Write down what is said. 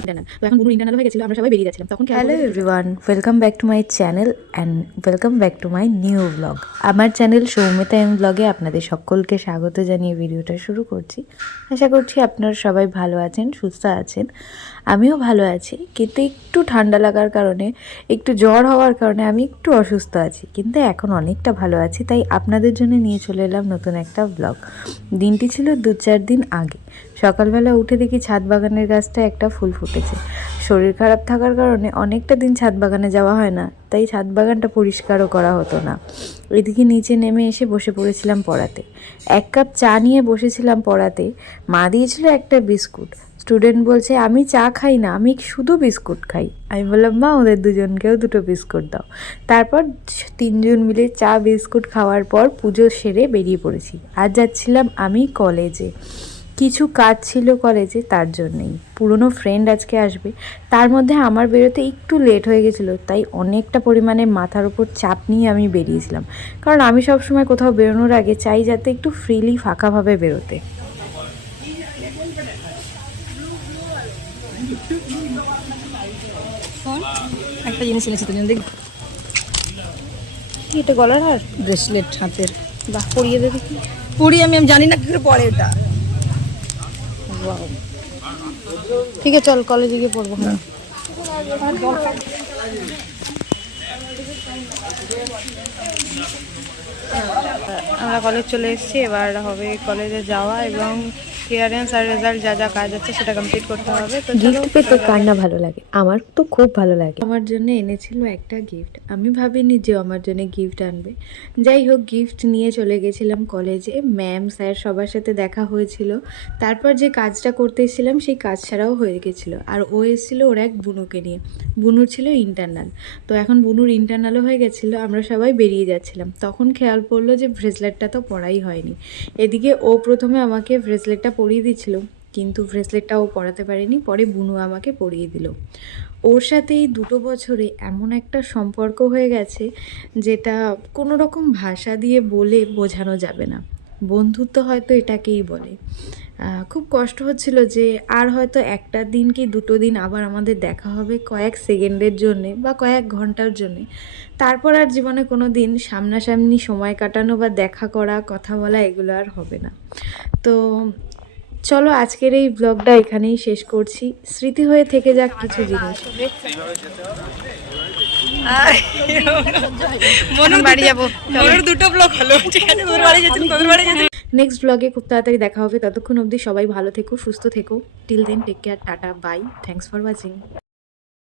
Internal. তো এখন বুনু ইন্টারনাল হয়ে গেছিল আমরা সবাই বেরিয়ে যাচ্ছিলাম। তখন hello everyone welcome back to my channel and welcome back to my new blog আমার চ্যানেল সৌমিতা এম ব্লগে আপনাদের সকলকে স্বাগত জানিয়ে ভিডিওটা শুরু করছি। আশা করছি আপনারা সবাই ভালো আছেন সুস্থ আছেন। আমিও ভালো আছি কিন্তু একটু ঠান্ডা লাগার কারণে একটু জ্বর হওয়ার কারণে আমি একটু অসুস্থ আছি কিন্তু এখন অনেকটা ভালো আছি তাই আপনাদের জন্য নিয়ে চলে এলাম নতুন একটা ব্লগ দিনটি ছিল দু চার দিন আগে। সকালবেলা উঠে দেখি ছাদ বাগানের গাছটা একটা ফুল ফুটেছে। শরীর খারাপ থাকার কারণে অনেকটা দিন ছাদ বাগানে যাওয়া হয় না, তাই ছাদ বাগানটা পরিষ্কারও করা হতো না। এদিকে নিচে নেমে এসে বসে পড়েছিলাম পড়াতে। এক কাপ চা নিয়ে বসেছিলাম পড়াতে। মা দিয়েছিল একটা বিস্কুট। স্টুডেন্ট বলছে, আমি চা খাই না, আমি শুধু বিস্কুট খাই। আমি বললাম, মা, ওদের দুজনকেও দুটো বিস্কুট দাও। তারপর তিনজন মিলে চা, বিস্কুট খাওয়ার পর পুজো সেরে বেরিয়ে পড়েছি। আর যাচ্ছিলাম আমি কলেজে। কিছু কাজ ছিল কলেজে তার জন্যই। পুরনো ফ্রেন্ড আজকে আসবে। তার মধ্যে আমার বেরোতে একটু লেট হয়ে গেছিল তাই অনেকটা পরিমাণে মাথার উপর চাপ নিয়ে আমি বেরিয়েছিলাম। কারণ আমি সবসময় কোথাও বেরোনোর আগে চাই যাতে একটু ফ্রিলি ফাঁকাভাবে বেরোতে। একটা জিনিস এনেছি দেখ এটা গলার হার? ব্রেসলেট হাতের। বাহ পরিয়ে দেবে আমি আমি জানি না কি করে পরে এটা। ঠিক আছে চল কলেজে গিয়ে পড়ব। হ্যাঁ। আমরা কলেজ চলে এসেছি এবার হবে কলেজে যাওয়া এবং ক্লিয়ারেন্স আর রেজাল্ট যা যা কাজ আছে সেটা কমপ্লিট করতে হবে। তো গিফট পেতে কার না ভালো লাগে? আমার তো খুব ভালো লাগে। আমার জন্য এনেছিল একটা গিফট আমি ভাবিনি যে ও আমার জন্য গিফট আনবে। যাই হোক গিফট নিয়ে চলে গেছিলাম কলেজে ম্যাম স্যার সবার সাথে দেখা হয়েছিল। তারপর যে কাজটা করতে এসেছিলাম সেই কাজ ছাড়াও হয়ে গেছিল। আর ও এসেছিল ওর এক বুনুকে নিয়ে। বুনুর ছিল ইন্টারনাল তো এখন বুনুর ইন্টারনালও হয়ে গেছিল। আমরা সবাই বেরিয়ে যাচ্ছিলাম। তখন খেয়াল পড়ল যে ব্রেসলেটটা তো পরাই হয়নি। এদিকে ও প্রথমে আমাকে ব্রেসলেটটা পরিয়ে দিচ্ছিল কিন্তু ব্রেসলেটটা ও পরাতে পারেনি। পরে বুনু আমাকে পরিয়ে দিল। ওর সাথে এই দুটো বছরে এমন একটা সম্পর্ক হয়ে গেছে, যেটা কোনো রকম ভাষা দিয়ে বলে বোঝানো যাবে না। বন্ধুত্ব হয়তো এটাকেই বলে। খুব কষ্ট হচ্ছিল যে আর হয়তো একটা দিন কি দুটো দিন আবার আমাদের দেখা হবে কয়েক সেকেন্ডের জন্যে বা কয়েক ঘণ্টার জন্যে। তারপর আর জীবনে কোনো দিন সামনাসামনি সময় কাটানো বা দেখা করা, কথা বলা এগুলো আর হবে না। তো চলো আজকের এই ব্লগটা এখানেই শেষ করছি। স্মৃতি হয়ে থেকে যাক কিছু জিনিস। মনুর বাড়ি যাব মনুর দুটো ব্লক হলো। ঠিক আছে তোর বাড়ি যাচ্ছি তোর বাড়ি যাচ্ছি। নেক্সট ব্লগে খুব তাড়াতাড়ি দেখা হবে। ততক্ষণ অবধি সবাই ভালো থেকো সুস্থ থেকো। Till then take care tata bye thanks for watching